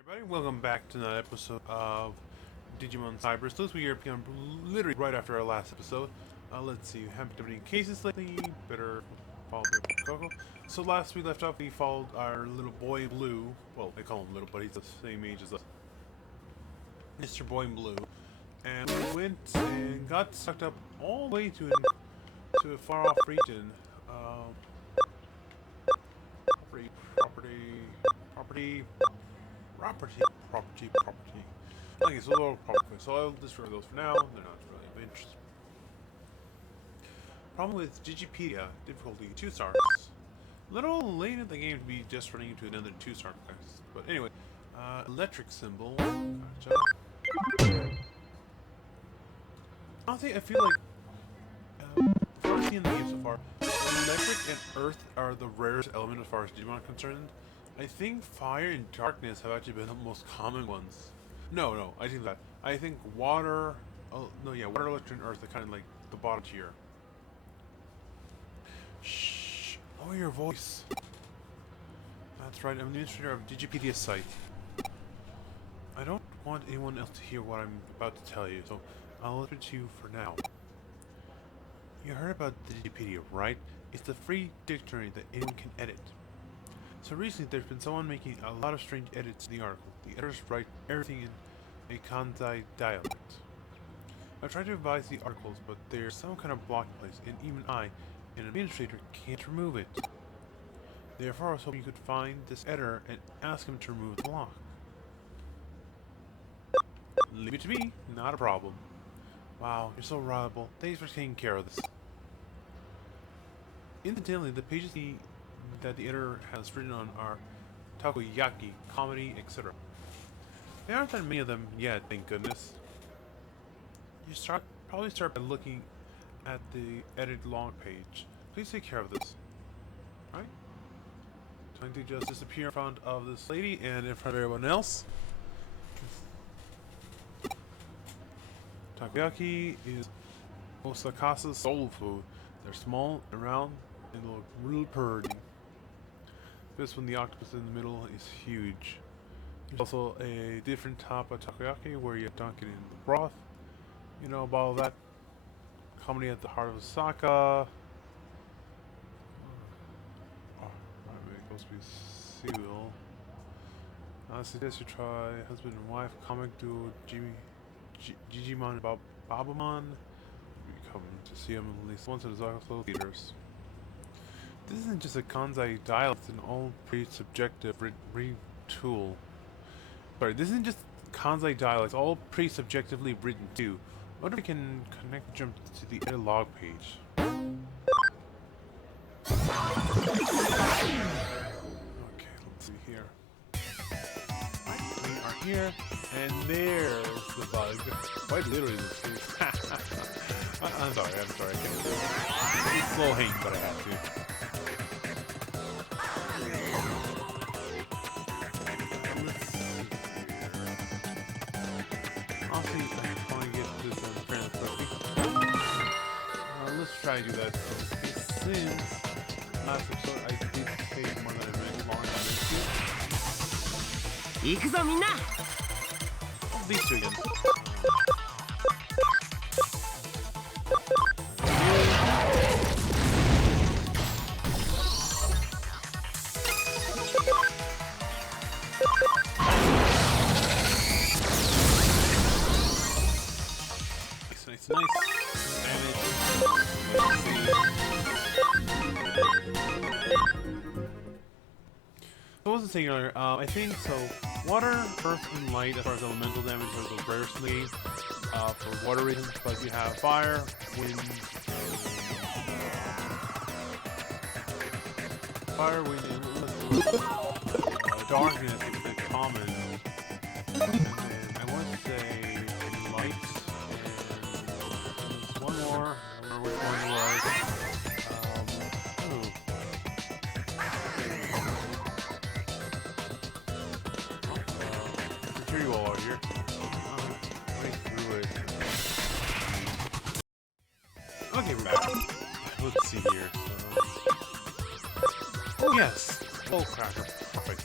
Everybody, welcome back to another episode of Digimon Cyber Sleuth. We are literally right after our last episode. Let's see, haven't done any cases lately. Better follow Coco. So last we left off, we followed our little boy Blue. Well, they call him little, but he's the same age as us. Mr. Boy in Blue. And we went and got sucked up all the way to a far off region. Property. Okay, so little property. So I'll destroy those for now. They're not really of interest. Problem with Digipedia, difficulty 2 stars. Little late in the game to be just running into another 2-star quest. But anyway, electric symbol. Gotcha. Honestly, I feel like what I've seen in the game so far, electric and earth are the rarest element as far as Digimon are concerned. I think fire and darkness have actually been the most common ones. No, I think that. I think water, water, electric, and earth are kind of like the bottom tier. Shh, lower your voice. That's right, I'm the administrator of Digipedia's site. I don't want anyone else to hear what I'm about to tell you, so I'll leave it to you for now. You heard about Digipedia, right? It's the free dictionary that anyone can edit. So recently there's been someone making a lot of strange edits in the article. The editors write everything in a Kanzai dialect. I've tried to revise the articles, but there's some kind of blocking place, and even I, an administrator, can't remove it. Therefore, I was hoping you could find this editor and ask him to remove the block. Leave it to me, not a problem. Wow, you're so reliable. Thanks for taking care of this. Incidentally, the pages that the editor has written on are takoyaki, comedy, etc. There aren't that many of them yet, thank goodness. You probably start by looking at the edit log page. Please take care of this. Right? Trying to just disappear in front of this lady and in front of everyone else. Takoyaki is Osakasa's soul food. They're small, and round, and look real pretty. This one, the octopus in the middle, is huge. There's also a different type of takoyaki where you dunk it in the broth. You know about all that. Comedy at the heart of Osaka. Oh, maybe it's supposed to be cereal. I suggest you try husband and wife comic duo Digimon about Babamon. We come to see him at least once at his Osaka theaters. This isn't just a Kanzai dialect, it's an all pre-subjective reading tool. Sorry, this isn't just Kanzai dialect, it's all pre-subjectively written too. I wonder if we can connect jump to the edit log page. Okay, let's see here. We are here, and there's the bug. Quite literally this case. I'm sorry, I can't do it. It's slow hang, but I have to. Let's try to do that. Since last episode I did take more than a minute long time into these two again. Nice. I wasn't saying earlier, I think so. Water, earth, and light as far as elemental damage are the rarest in the game for water reasons, but you have fire, wind, and darkness is the common. And then I want to say light. One more. I don't remember which one it was. Here you all are here. Right through it. Okay, we're back. Let's see here. Oh yes! Oh cracker. Perfect.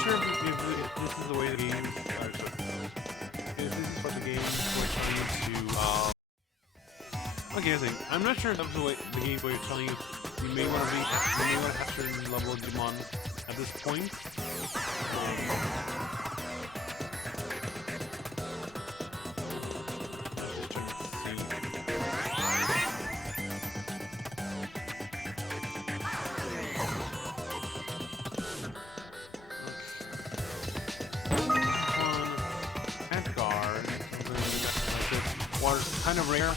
sure if this is the way the game. If this is what the game was telling you to. Okay, I think I'm not sure if that's the way the game was telling you. You may want to have a certain level of Digimon at this point. Water's kind of rare.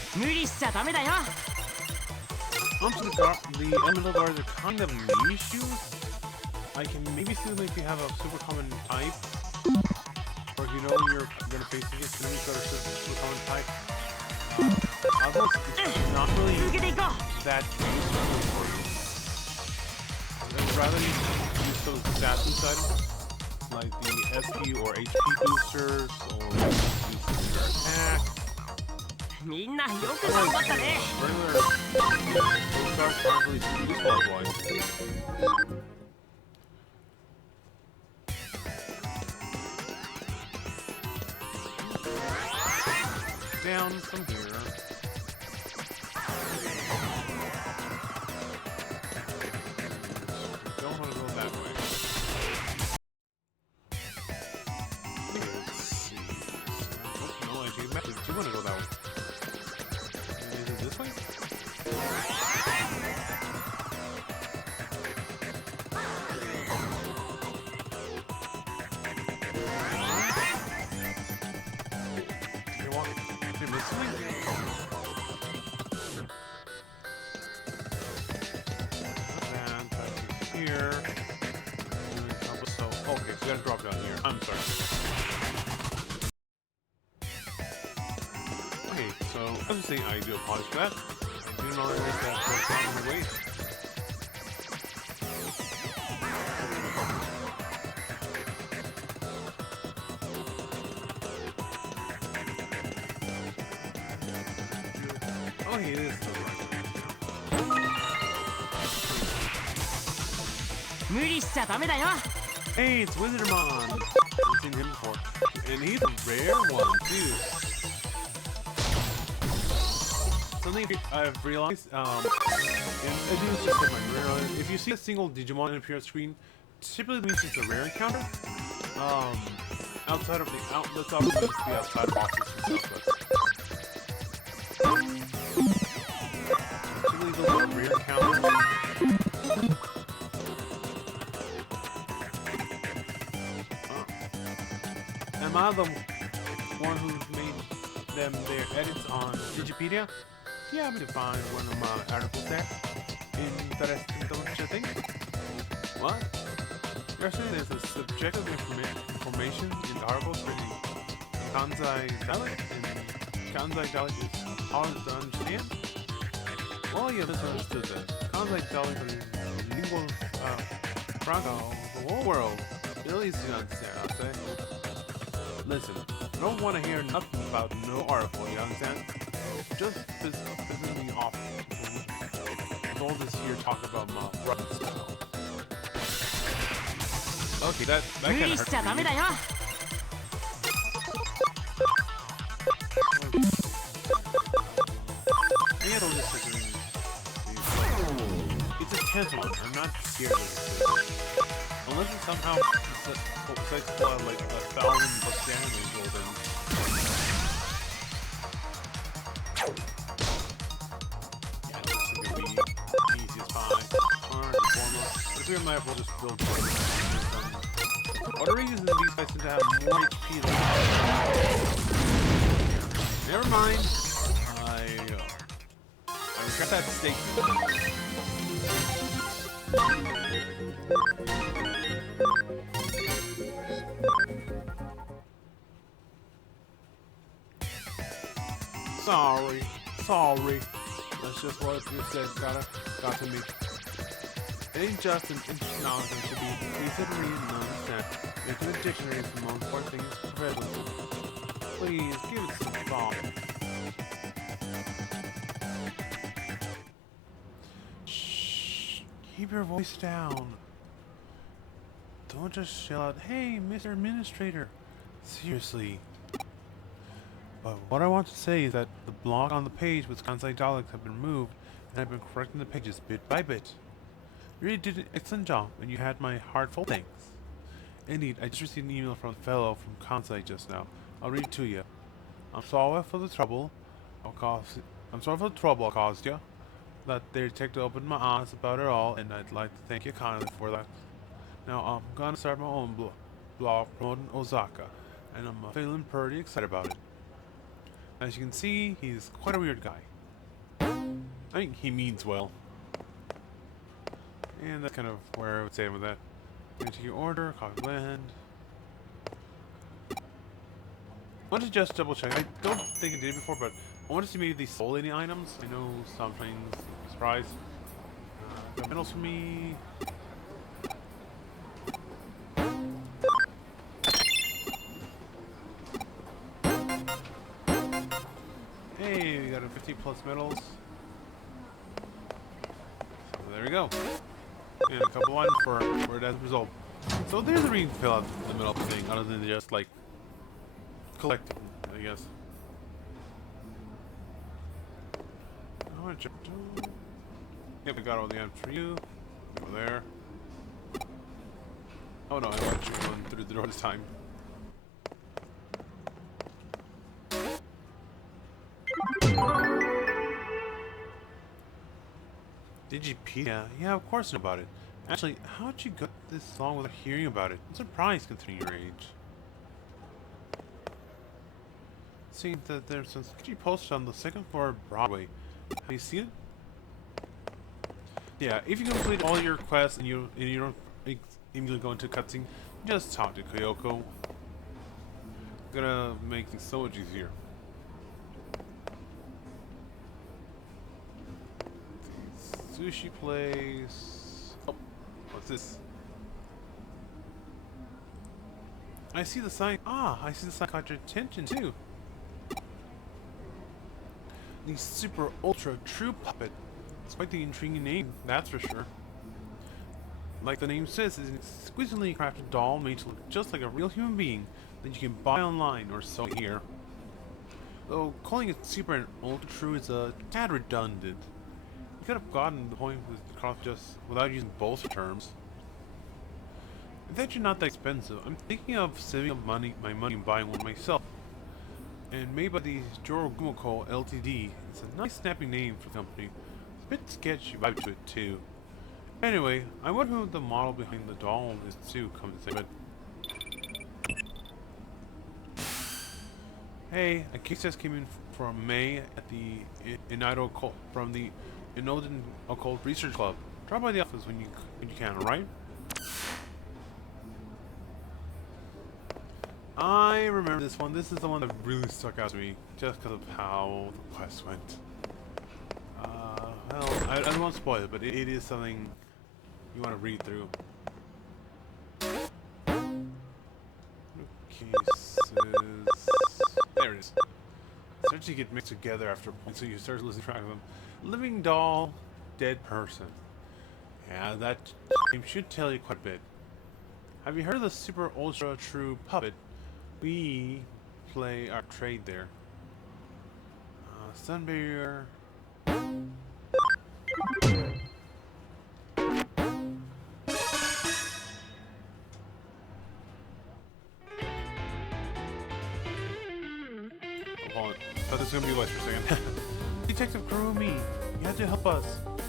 The elemental guards are kind of niche. I can maybe see them if you have a super common type, or if you know you're gonna face against enemies that are super common type. Otherwise, it's not really that useful for you. I'd rather use those stats inside them, like the SP or HP boosters, or use your attack. みんなよく頑張ったね。Down from here. Don't want to go that way. Let's see. Oh, no, I do want to go that way. Is it this way? You walk through this way? And back here. So, okay, so you gotta drop down here. I'm sorry. Okay, so obviously I do apologize for that. I didn't realize that was on the way. Oh, he is the right way. Hey, it's Wizardmon! I've seen him before. And he's a rare one, too. Something I've realized, if you see a single Digimon appear on screen, typically means it's a rare encounter. Outside of the outlets, obviously it's the outside bosses and stuff, but typically those are rare encounters. Am I the one who made them their edits on Digipedia? Yeah, I'm gonna find one of my articles there. Interesting, don't you think? What? You're saying there's a subjective information in the articles written in Kansai dialect, and Kansai dialect is hard to understand? Well, you misunderstood that. Kansai dialect is lingua franca of the whole world. Really easy to understand, I'd say. Listen, I don't want to hear nothing about no article, you understand? Just pissing me off with all this here talk about my rough style. Okay, that kind of hurt me. It's a tense one. I'm not scared of it. Unless it's somehow like 1,000 plus damage or then. Yeah, this is gonna be easy as pie. Alright, I figure I might as well just build one. For what reason these guys seem to have more HP than never mind. I regret that statement. Sorry. That's just what you said. Got to me. It ain't just an interesting knowledge that should be considered reading and understand. Making a dictionary is the most important thing available. Please give it some thought. Shh. Keep your voice down. don't just yell out, "Hey, Mr. Administrator!" Seriously. But what I want to say is that the block on the page with Kansai dialects have been removed, and I've been correcting the pages bit by bit. You really did an excellent job, and you had my heartfelt thanks. Indeed, I just received an email from a fellow from Kansai just now. I'll read it to you. I'm sorry for the trouble I caused you. That the detective opened my eyes about it all, and I'd like to thank you kindly for that. Now I'm gonna start my own blog promoting Osaka, and I'm feeling pretty excited about it. As you can see, he's quite a weird guy. I think he means well. And that's kind of where I would say with that. Into your order, copy blend. I want to just double check. I don't think I did it before, but I want to see maybe they sold any items. I know something surprise. Got medals for me. Hey, we got a 50 plus medals. So there we go. And a couple items for it as a result. So there's a reason to fill out the middle thing, other than just like collecting, I guess. I want to jump down. Yep, we got all the items for you. Go there. Oh no, I want you going through the door this time. Digipedia? Yeah, of course I know about it. Actually, how'd you get this long without hearing about it? I'm surprised considering your age. Seeing that there's some sketchy posters on the second floor of Broadway. Have you seen it? Yeah, if you complete all your quests and you don't immediately go into cutscene, just talk to Kyoko. Gonna make things so much easier. Sushi place. Oh, what's this? I see the sign. Ah, I see the sign caught your attention too. The Super Ultra True Puppet. It's quite the intriguing name, that's for sure. Like the name says, it's an exquisitely crafted doll made to look just like a real human being that you can buy online or sell here. Though calling it Super and Ultra True is a tad redundant. You could have gotten the point across just without using both terms. If that's not that expensive, I'm thinking of saving up my money and buying one myself. And made by the Jorogumoko Ltd. It's a nice snappy name for the company. It's a bit sketchy vibe to it too. Anyway, I wonder who the model behind the doll is too, come to think of it. Hey, a case just came in from May at the Inoden Occult Research Club. Drop by the office when you can, alright? I remember this one. This is the one that really stuck out to me, just because of how the quest went. Well, I don't want to spoil it, but it is something you want to read through. Cases. There it is. Essentially get mixed together after a point, so you start losing track of them. Living doll, dead person. Yeah, that name should tell you quite a bit. Have you heard of the Super Ultra True Puppet? We play our trade there. Sun barrier. Hold on. I thought this was gonna be a voice for a second. Detective Kurumi, you have to help us.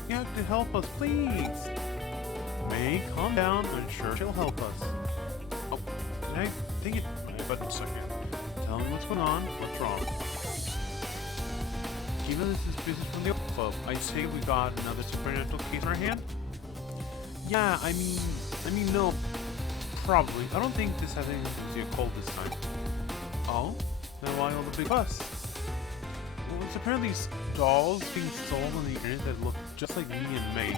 You have to help us, please. May, calm down. I'm sure she'll help us. Oh, did I think it? But a second. Tell me what's going on. What's wrong? Given this is business from the occult club, I say we got another supernatural case in our hand. Yeah, I mean, no. Probably. I don't think this has anything to do with the occult this time. Oh? Then why all the big fuss? Well, it's apparently dolls being sold on the internet that look just like me and May.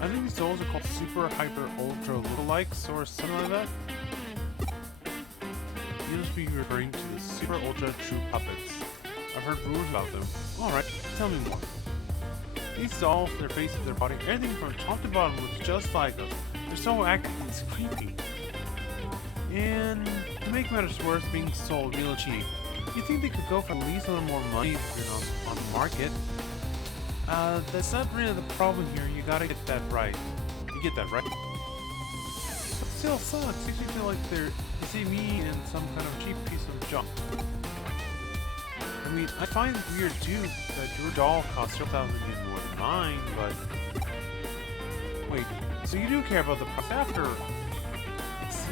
I think these dolls are called Super Hyper Ultra Lookalikes or something like that. You must be referring to the Super Ultra True Puppets. I've heard rumors about them. Alright, tell me more. These dolls, their faces, their body, everything from top to bottom looks just like us. They're so active, it's creepy. And to make matters worse, being sold real cheap. You think they could go for at least a little more money on the market? That's not really the problem here. You gotta get that right. You get that right. But still sucks. Makes me feel like they see me in some kind of cheap piece of junk. I mean, I find it weird too that your doll costs 2,000 yen more than mine, but wait. So you do care about the price after?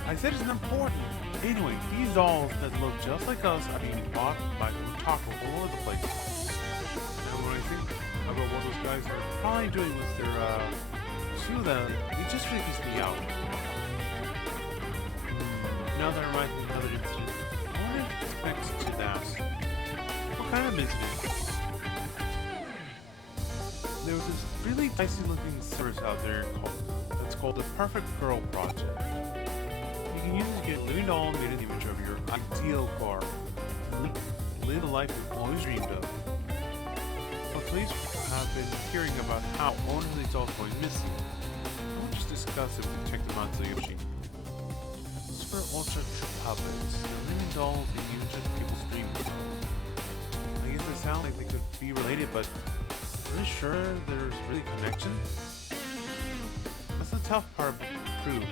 I said it's not important. Anyway, these dolls that look just like us are being bought by Otaku all over the place. And when I think about what those guys are probably doing with their Sluth, it just freaks me out. Now that reminds me of another incident. I wonder if it's connected to that. What kind of incident? There was this really dicey looking service out there that's called the Perfect Girl Project. You can use it to get a living doll made in the image of your ideal car. Live the life you've always dreamed of. But police have been hearing about how owners of these dolls are going missing. I will just discuss it with Detective Matsuyoshi. Super Ultra Puppets. They're living dolls that use just people's dreams. I guess they sound like they could be related, but are you sure there's really a connection? That's the tough part to prove.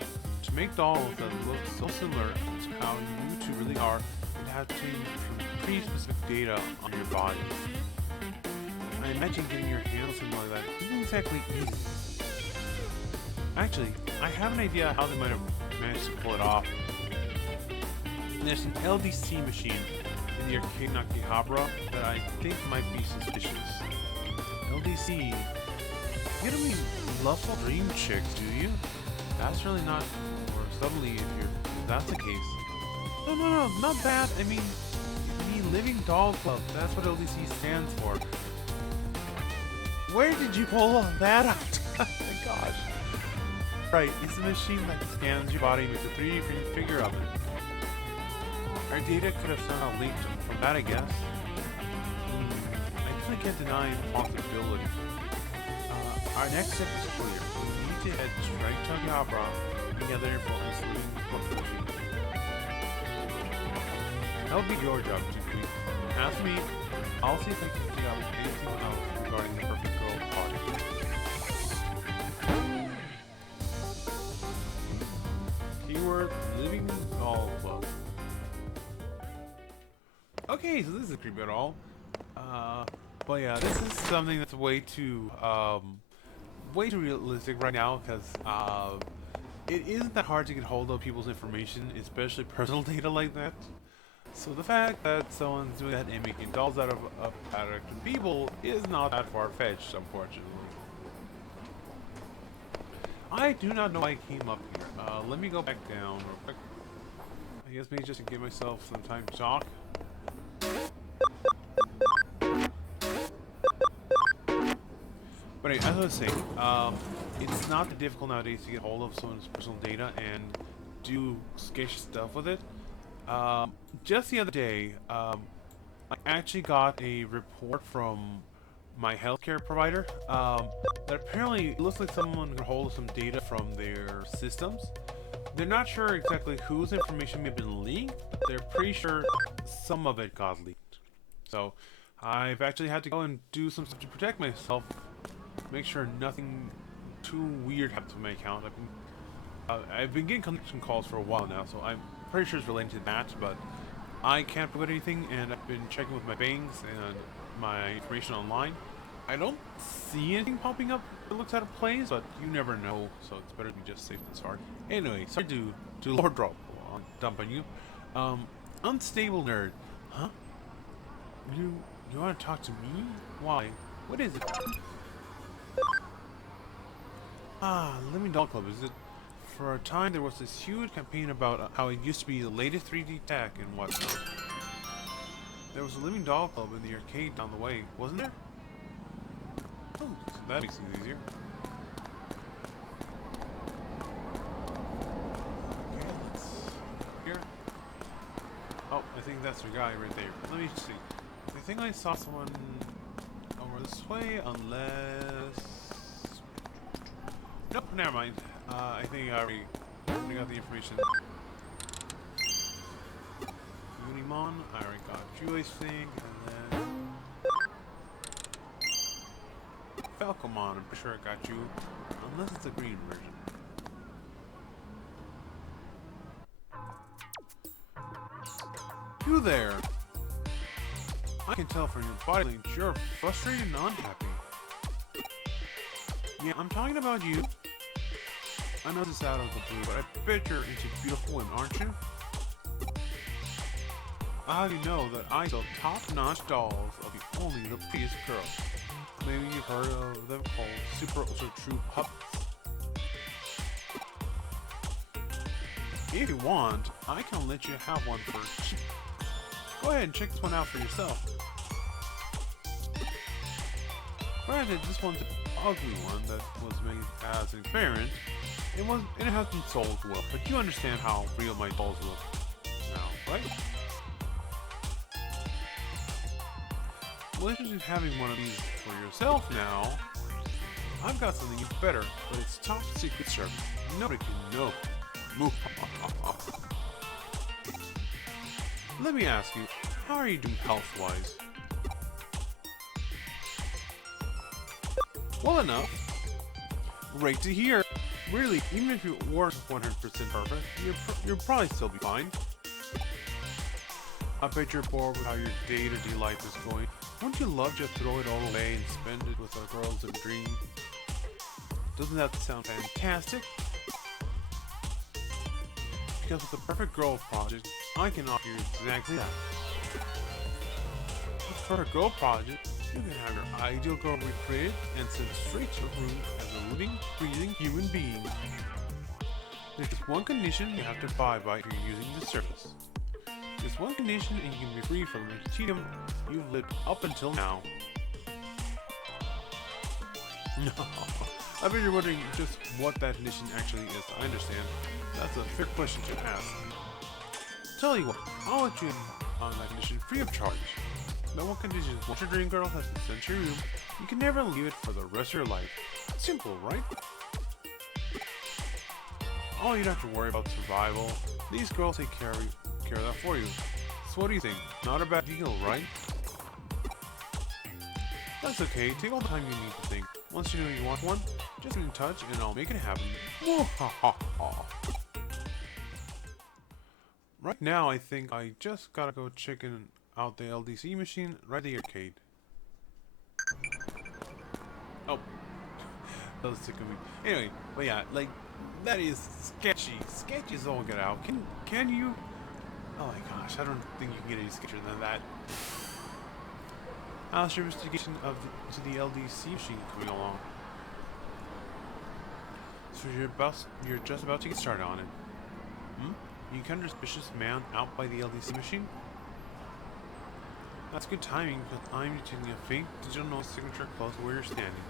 To make dolls that look so similar to how you two really are, you'd have to some pretty specific data on your body. I imagine getting your hands on something like that isn't exactly easy. Actually, I have an idea how they might have managed to pull it off. There's an LDC machine in the arcade Nakihabara that I think might be suspicious. LDC? You don't mean lustful dream chicks, do you? That's really not, or suddenly if that's the case. No, not that. I mean Living Doll Club. That's what LDC stands for. Where did you pull all that out? Oh my gosh. Right, it's a machine that scans your body with a 3D print figure of it. Our data could have somehow leaked from that, I guess. I definitely can't deny the possibility. Our next step is clear. We need to head straight to Akihabara together for this living club machine. That'll be your job, Jikui. Ask me, I'll see if I can figure out anything else regarding the Perfect Girl project. Keyword, Living Doll Club. Okay, so this isn't creepy at all. But yeah, this is something that's way too realistic right now, because it isn't that hard to get hold of people's information, especially personal data like that. So the fact that someone's doing that and making dolls out of addict people is not that far-fetched, unfortunately. I do not know why I came up here. Let me go back down real quick. I guess maybe just to give myself some time to talk. But anyway, as I was saying, it's not that difficult nowadays to get hold of someone's personal data and do sketchy stuff with it. Just the other day, I actually got a report from my healthcare provider that apparently it looks like someone got hold of some data from their systems. They're not sure exactly whose information may have been leaked, but they're pretty sure some of it got leaked. So I've actually had to go and do some stuff to protect myself, make sure nothing too weird happened to my account. I've been getting connection calls for a while now, so I'm pretty sure it's related to that, but I can't prove anything, and I've been checking with my banks and my information online. I don't see anything popping up that looks out of place, but you never know, so it's better to be just safe than sorry. Anyway, sorry to Lord Drop on dump on you. Unstable nerd. Huh? You want to talk to me? Why? What is it? Living Doll Club, is it? For a time, there was this huge campaign about how it used to be the latest 3D tech and whatnot. There was a Living Doll Club in the arcade down the way, wasn't there? Oh, so that makes things easier. Okay, let's... here. Oh, I think that's the guy right there. Let me see. I think I saw someone over this way, unless... Nope, never mind. I think I already got the information. Digimon, I already got you, I think, and then Falcomon, I'm pretty sure I got you, unless it's a green version. You there! I can tell from your body language you're frustrated and unhappy. Yeah, I'm talking about you. I know this is out of the blue, but I bet you're into beautiful women, aren't you? How do you know that I sell top-notch dolls of only the prettiest girls? Maybe you've heard of them called Super Ultra True Puppets. If you want, I can let you have one for cheap. Go ahead and check this one out for yourself. Granted, this one's an ugly one that was made as an experiment. It has been sold well, but you understand how real my dolls look now, right? Well, if you're having one of these for yourself now, I've got something even better, but it's top secret service. Nobody can know. Let me ask you, how are you doing health-wise? Well enough. Great to hear. Really, even if you weren't 100% perfect, you'll probably still be fine. I bet you're bored with how your day-to-day life is going. Wouldn't you love to throw it all away and spend it with a girl's dream? Doesn't that sound fantastic? Because with the Perfect Girl Project, I can offer you exactly that. With the Perfect Girl Project, you can have your ideal girl recreated and sent straight to your room as a living, breathing human being. There's just one condition you have to abide by if you're using the service. Just one condition and you can be free from the tedium you've lived up until now. No, I bet you're wondering just what that condition actually is. I understand. That's a fair question to ask. Tell you what, I'll let you in on that condition free of charge. But one condition is once your dream girl has been sent to your room, you can never leave it for the rest of your life. Simple, right? All you'd have to worry about survival. These girls take care of that for you. So what do you think? Not a bad deal, right? That's okay, take all the time you need to think. Once you know you want one, just get in touch and I'll make it happen. Right now, I think I just gotta go check out the LDC machine right at the arcade. Oh. That was sick of me. Anyway, but yeah, like, that is sketchy. Sketchy as all get out. Can you? Oh my gosh, I don't think you can get any sketchier than that. How's your investigation to the LDC machine coming along? So you're just about to get started on it. You encountered a suspicious man out by the LDC machine? That's good timing, because I'm detecting a fake digital note signature close to where you're standing.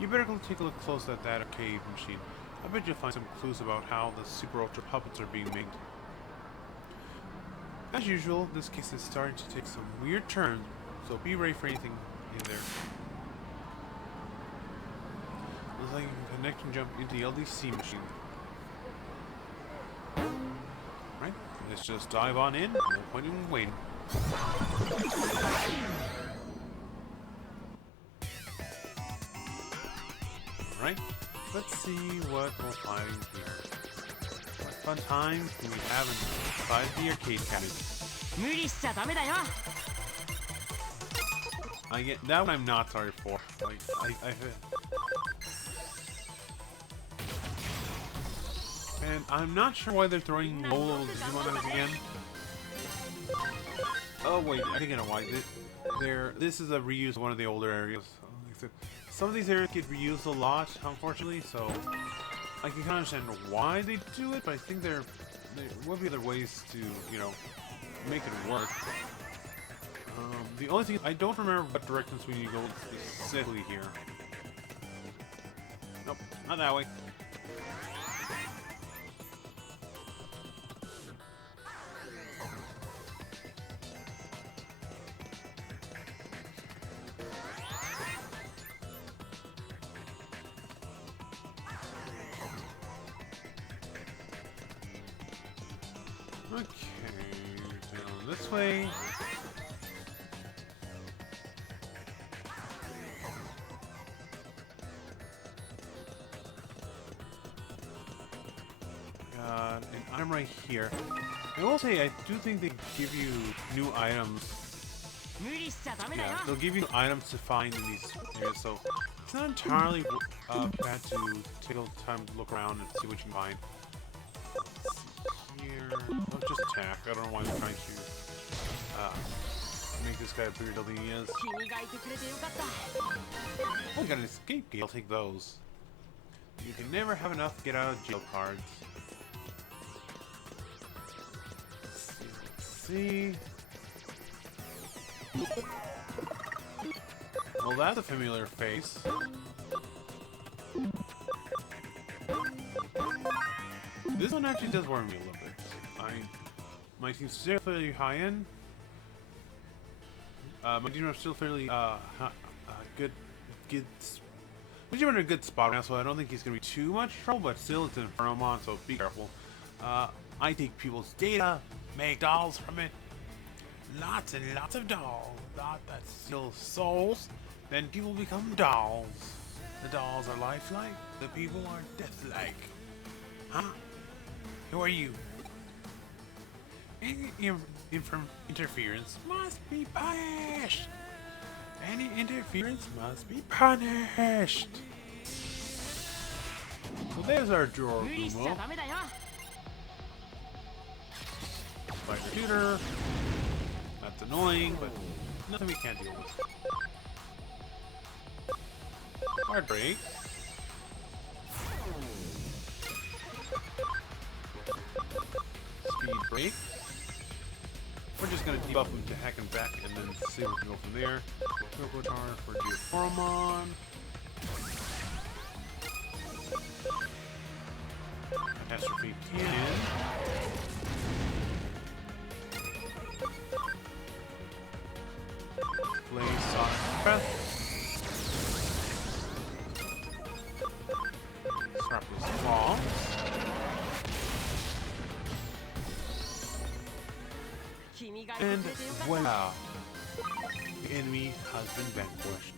You better go take a look close at that arcade machine. I bet you'll find some clues about how the Super Ultra puppets are being made. As usual, this case is starting to take some weird turns, so be ready for anything in there. Looks like you can connect and jump into the LDC machine. Right, let's just dive on in, no point in waiting. Right, let's see what we'll find here. What fun times do we have inside the arcade cabinet? I get that one. I'm not sorry for. Like and I'm not sure why they're throwing little Digimon at us again. Oh wait, I think I know why. This is a reuse of one of the older areas. Some of these areas get reused a lot, unfortunately, so I can kind of understand why they do it, but I think there will be other ways to, you know, make it work. The only thing, I don't remember what directions we need to go specifically here. Nope, not that way. Okay, down this way. Got an item right here. I will say, I do think they give you new items. Yeah, they'll give you items to find in these areas, so it's not entirely bad to take a little time to look around and see what you can find. Let's see here. Oh, just attack. I don't know why I'm trying to make this guy bigger than he is. Oh, I got an escape gate. I'll take those. You can never have enough get out of jail cards. Let's see. Well, that's a familiar face. This one actually does worry me a little bit. My team's still fairly high end. My team is still fairly good. We're in a good spot now, so I don't think he's gonna be too much trouble. But still, it's an Infernalmon, so be careful. I take people's data, make dolls from it. Lots and lots of dolls. That steal souls. Then people become dolls. The dolls are lifelike. The people are deathlike. Huh? Who are you? Any interference must be punished. Any interference must be punished. So there's our Jorogumo. Spider Tutor. That's annoying, but nothing we can't deal with. Hard break. Speed break. We're just gonna debuff him to heck and back and then see where we can go from there. Rokotar for Diaforomon. Catastrophe 10. Blaze Sonic Breath. Sharpness Claw. And voila! The enemy has been vanquished.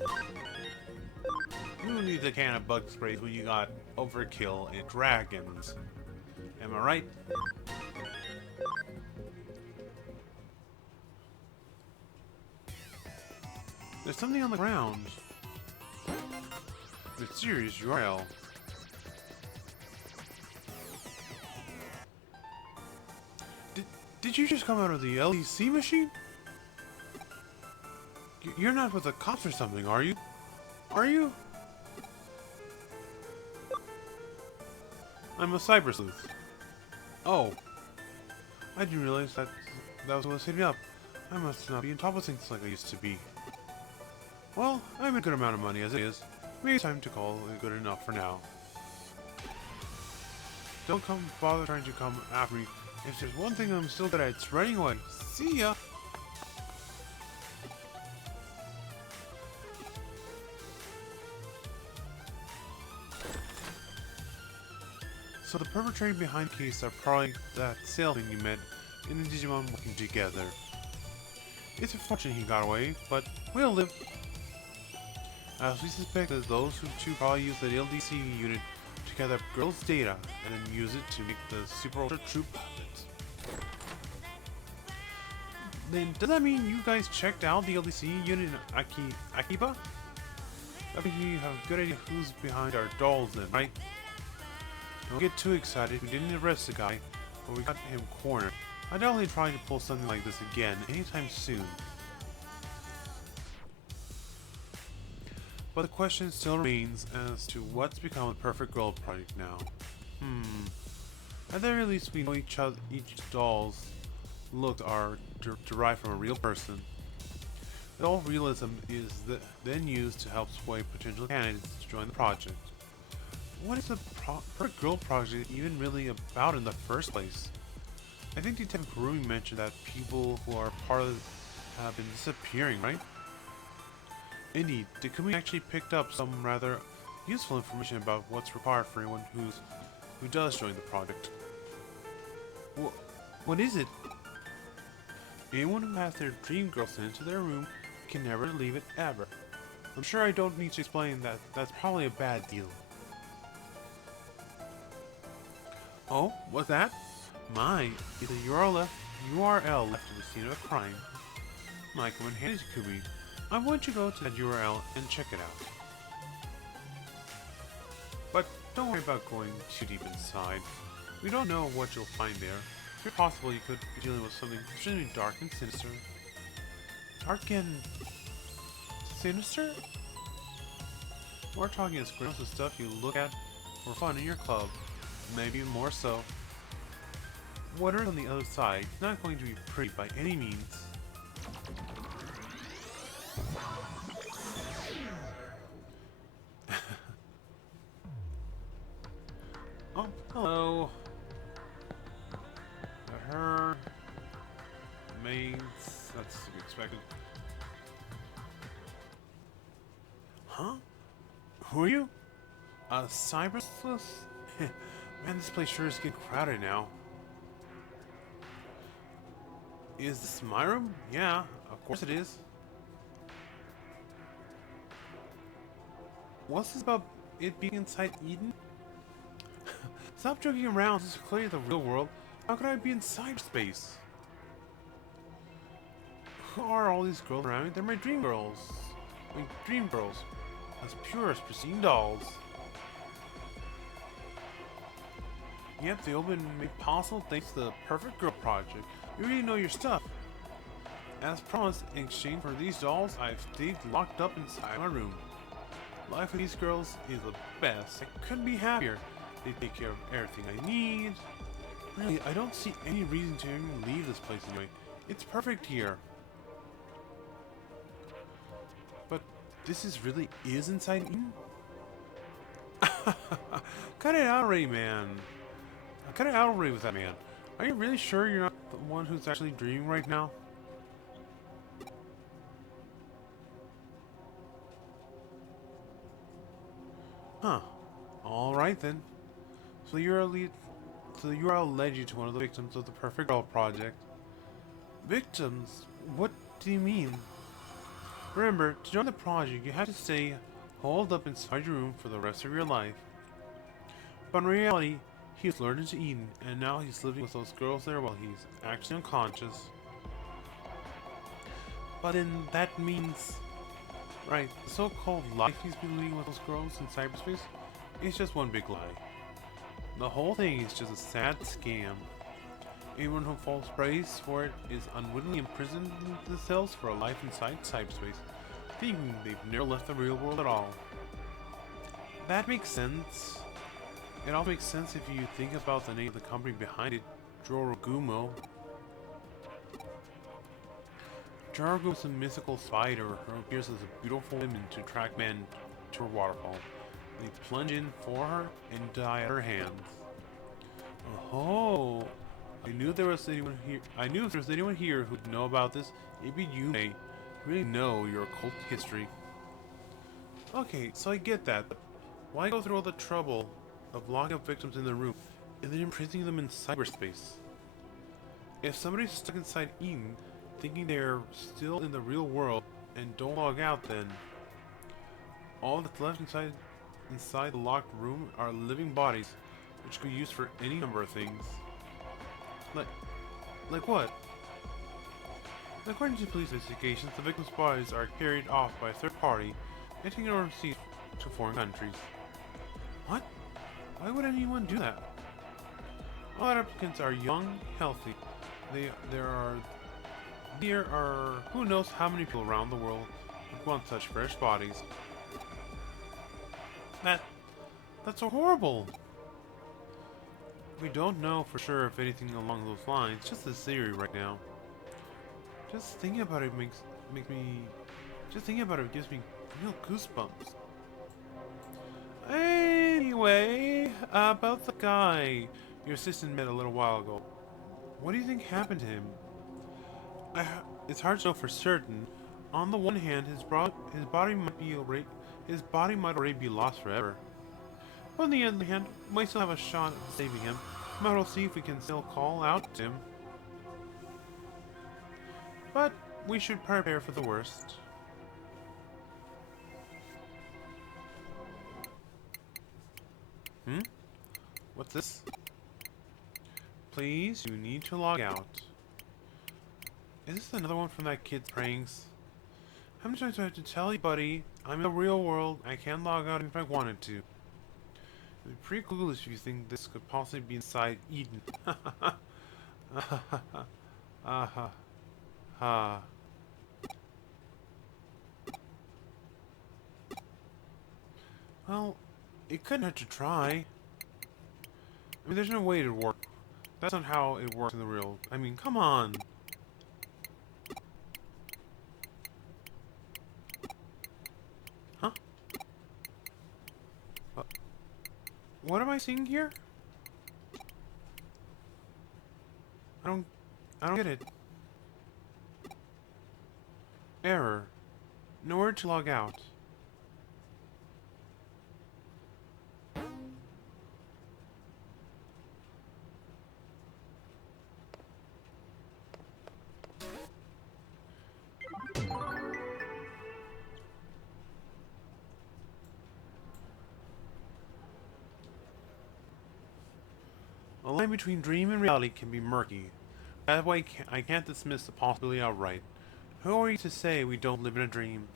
Who needs a can of bug sprays when you got overkill and dragons? Am I right? There's something on the ground. Mysterious URL. Did you just come out of the LEC machine? You're not with the cops or something, are you? Are you? I'm a cyber sleuth. Oh. I didn't realize that was what was hitting me up. I must not be on top of things like I used to be. Well, I have a good amount of money as it is. Maybe it's time to call it good enough for now. Don't bother trying to come after me. If there's one thing I'm still good at, it's running away. See ya! So the perpetrator behind the case are probably that salesman you met in the Digimon working together. It's unfortunate he got away, but we'll live. As we suspect that those two probably use the LDC unit to gather up girls' data and then use it to make the Super Ultra Troop puppets. Then does that mean you guys checked out the LDC unit in Akiba? I think you have a good idea who's behind our dolls then, right? Don't get too excited. We didn't arrest the guy, but we got him cornered. I doubt he'll try to pull something like this again anytime soon. But the question still remains as to what's become of the Perfect Girl project now. At the very least, we know each doll's looks are derived from a real person. The doll realism is then used to help sway potential candidates to join the project. What is the Perfect Girl project even really about in the first place? I think Detective Kurumi mentioned that people who are part of it have been disappearing, right? Indeed, Takumi actually picked up some rather useful information about what's required for anyone who does join the project. What is it? Anyone who has their dream girl sent into their room can never leave it ever. I'm sure I don't need to explain that that's probably a bad deal. Oh, what's that? My, is a URL left at the scene of a crime. My, come and hand it to me. I want you to go to that URL and check it out. But don't worry about going too deep inside. We don't know what you'll find there. It's very possible you could be dealing with something extremely dark and sinister. Dark and sinister? We're talking as gross as stuff you look at for fun in your club. Maybe even more so. Whatever's on the other side is not going to be pretty by any means. Oh, hello. Got her. Maids. That's to be expected. Huh? Who are you? Cyber Sluth? Man, this place sure is getting crowded now. Is this my room? Yeah, of course it is. What's this about it being inside Eden? Stop joking around, this is clearly the real world. How could I be in cyberspace? Who are all these girls around me? They're my dream girls. My dream girls. As pure as pristine dolls. Yep, they all been made possible thanks to the Perfect Girl Project. You really know your stuff. As promised, in exchange for these dolls, I've stayed locked up inside my room. Life with these girls is the best. I couldn't be happier. They take care of everything I need. Really, I don't see any reason to even leave this place anyway. It's perfect here. But this really is inside Eden? Cut it out already, man. Cut it out already with that man. Are you really sure you're not the one who's actually dreaming right now? Huh. Alright then. So the URL led you to one of the victims of the Perfect Girl Project. Victims? What do you mean? Remember, to join the project, you have to stay holed up inside your room for the rest of your life. But in reality, he was lured into Eden, and now he's living with those girls there while he's actually unconscious. But then that means... Right, the so-called life he's been leading with those girls in cyberspace is just one big lie. The whole thing is just a sad scam. Anyone who falls praise for it is unwittingly imprisoned in themselves for a life inside cyberspace, thinking they've never left the real world at all. That makes sense. It all makes sense if you think about the name of the company behind it, Jorogumo. Jorogumo is a mythical spider who appears as a beautiful woman to attract men to her waterfall. They plunge in for her and die at her hands. Oh, I knew there was anyone here. I knew if there was anyone here who'd know about this, it'd be you, mate. You really know your occult history. Okay, so I get that, but why go through all the trouble of locking up victims in their room and then imprisoning them in cyberspace? If somebody's stuck inside Eden, thinking they're still in the real world and don't log out, then all that's left inside the locked room are living bodies, which could be used for any number of things. Like what? According to police investigations, the victims' bodies are carried off by a third party and taken overseas to foreign countries. What? Why would anyone do that? All applicants are young, healthy. There are who knows how many people around the world who want such fresh bodies. That's so horrible. We don't know for sure if anything along those lines. Just a theory right now. Just thinking about it gives me real goosebumps. Anyway, about the guy your assistant met a little while ago. What do you think happened to him? It's hard to know for certain. On the one hand, his body might already be lost forever. But on the other hand, we might still have a shot at saving him. Might as well see if we can still call out to him. But we should prepare for the worst. Hmm? What's this? Please, you need to log out. Is this another one from that kid's pranks? How many times do I have to tell you, buddy? I'm in the real world. I can log out if I wanted to. It'd be pretty cool if you think this could possibly be inside Eden. Ha. Well, it couldn't hurt to try. I mean, there's no way it'd work. That's not how it works in the real. I mean, come on. Huh? What am I seeing here? I don't get it. Error. Nowhere to log out. The line between dream and reality can be murky. That way, I can't dismiss the possibility outright. Who are you to say we don't live in a dream?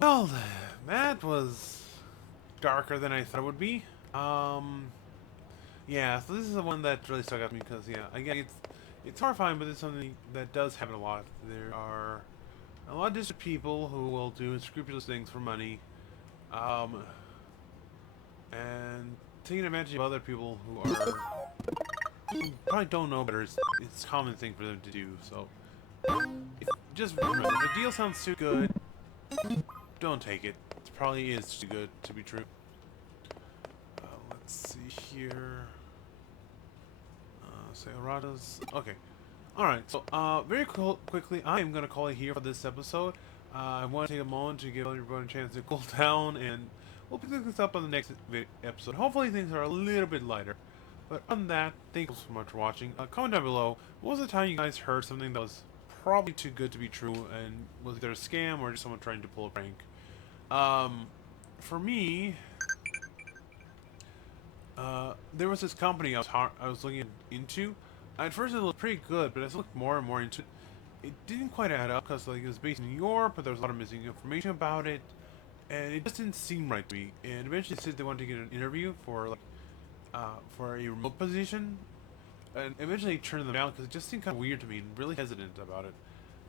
Well, that was darker than I thought it would be. Yeah, so this is the one that really stuck out to me because, yeah, again, it's horrifying, but it's something that does happen a lot. There are a lot of distant people who will do unscrupulous things for money, and taking advantage of other people who probably don't know better. It's a common thing for them to do. So, just remember, if a deal sounds too good, don't take it. It probably is too good to be true. Let's see here. Sayaradas. Okay. Alright, so very quickly, I am going to call it here for this episode. I want to take a moment to give everyone a chance to cool down, and we'll pick this up on the next episode. Hopefully things are a little bit lighter. But on that, thank you so much for watching. Comment down below, what was the time you guys heard something that was probably too good to be true, and was either a scam or just someone trying to pull a prank? For me, there was this company I was looking into. At first it looked pretty good, but as I looked more and more into it, it didn't quite add up because like it was based in New York, but there was a lot of missing information about it, and it just didn't seem right to me. And eventually they said they wanted to get an interview for a remote position, and eventually turned them down because it just seemed kind of weird to me and really hesitant about it.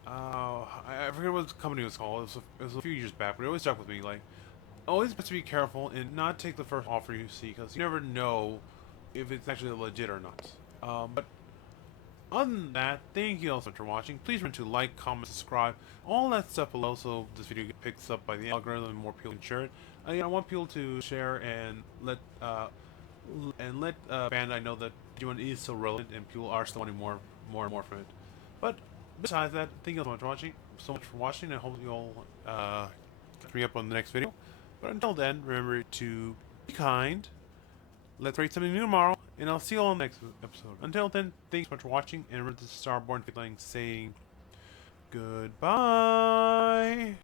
I forget what the company was called. It was a few years back, but it always stuck with me. Like, always best to be careful and not take the first offer you see because you never know if it's actually legit or not. But other than that, thank you all so much for watching. Please remember to like, comment, subscribe, all that stuff below so this video gets picked up by the algorithm and more people can share it. I want people to share and let Bandai know that Digimon is so relevant and people are still wanting more and more from it. But besides that, thank you all so much for watching, and I hope you all catch me up on the next video. But until then, remember to be kind. Let's write something new tomorrow, and I'll see you all in the next episode. Until then, thanks so much for watching, and remember this is Starborn saying goodbye.